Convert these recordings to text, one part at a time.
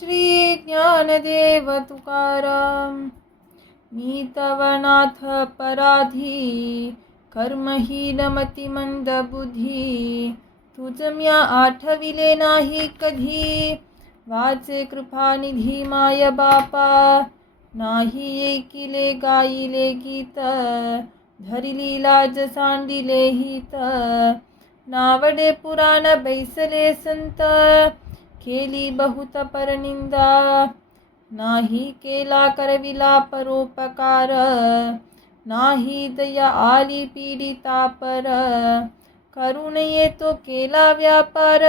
श्री ज्ञानदेव तुकाराम. मी तव नाथ पराधी, कर्महीन मतिमंद बुद्धी. तुझ म्या आठविले नाही कधी, वाचे कृपानिधी माय बापा. नाही ऐकिले गायिले गीत, धरिली लाज सांडिले हित. नावडे पुराण बैसले संत, केली बहुत परनिंदा. नाही केला करविला परोपकार, नाही दया आली पीडिता पर. करून येतो केला व्यापार,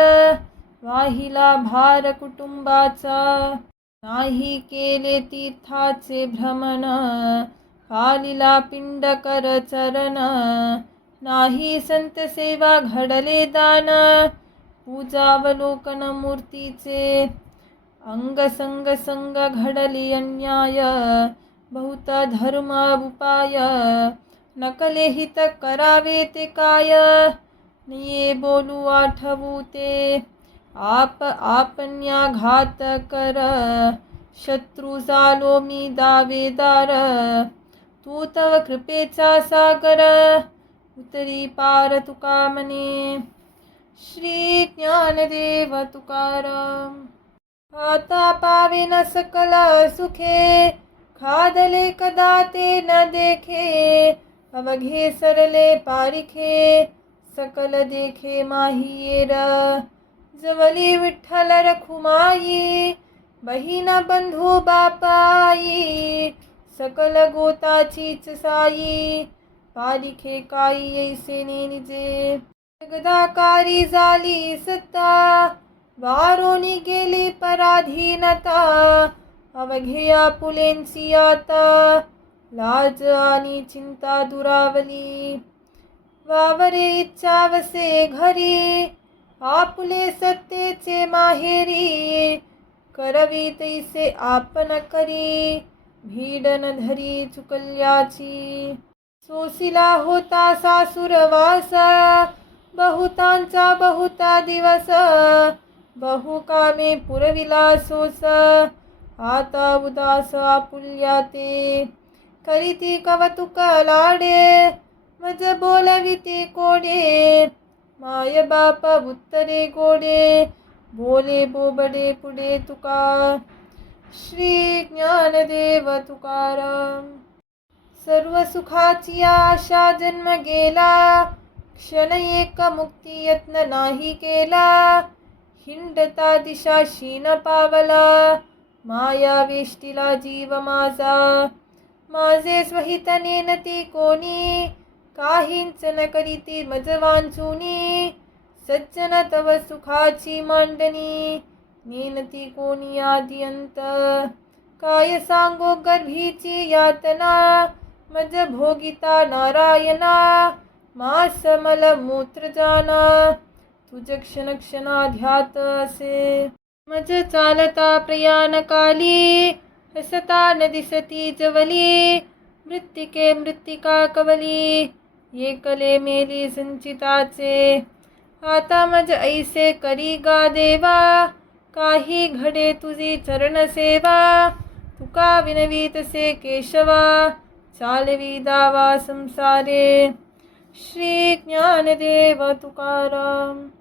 वाहिला भार कुटुंबाचा. नाही केले तीर्थाचे भ्रमण, पालिला पिंड कर चरण. नाही संत सेवा घडले दान, पूजावलोकन मूर्तीचे. अंग संग संग घडली अन्याय, बहुत धर्म उपाय. नकले हित करावे ते काय, निये बोलू आठवू ते. आप आपण्या घात कर, शत्रू झालो मी दावेदार. तू तव कृपेचा सागर, उतरी पार तुका म्हणे. श्री ज्ञानदेव तुकाराम. आता पावे न सकल सुखे, खादले कदा ते न देखे. अवघे सरले पारिखे, सकल देखे माहियेर. जवली विठ्ठल रखुमाई, बहीण बंधू बापाई. सकल गोताचीच साई, पारिखे काई ऐसे निजे. जगदाकारी झाली सत्ता, वारोनी गेली पराधीनता. अवघे आपुलेंची आता, लाज आणि चिंता दुरावली. वावरे इच्छावसे घरी, आपुले सत्तेचे माहेरी. करवी तैसे आपण करी, भीडन धरी चुकल्याची. सोसिला होता सासुरवास, बहुतांचा बहुता दिवस. बहु कामे पुरविला सोस, आता उदास आपुल्या ते. करीती कवतुक लाडे, मज बोलविते कोडे. माय बाप उत्तरे गोडे, बोले बोबडे पुढे तुका. श्री ज्ञानदेव तुकाराम. सर्व सुखाची आशा जन्म गेला, क्षण एक मुक्ती यत्न नाही केला. हिंडता दिशा शीन पावला, माया वेष्टीला जीव माझा. माझे स्वहित नेनती कोणी, काहींच न करीती मज वांचुनी. सज्जन तव सुखाची मांडणी, नेनती कोणी आदि अंत. काय सांगो गर्भीची यातना, मज भोगिता नारायणा. मास मल मूत्र जाना, तुझ क्षण क्षणाध्यात असे. मज चालता प्रयाण काली, हसता न दिसती जवली. मृत्तिके मृत्तिका कवली, एकले मेली संचिताचे. आता मज ऐसे करी गा देवा, काही घडे तुझी चरण सेवा. तुका विनवीतसे केशवा, चालवी दावा संसारे. श्री ज्ञानदेव तुकाराम.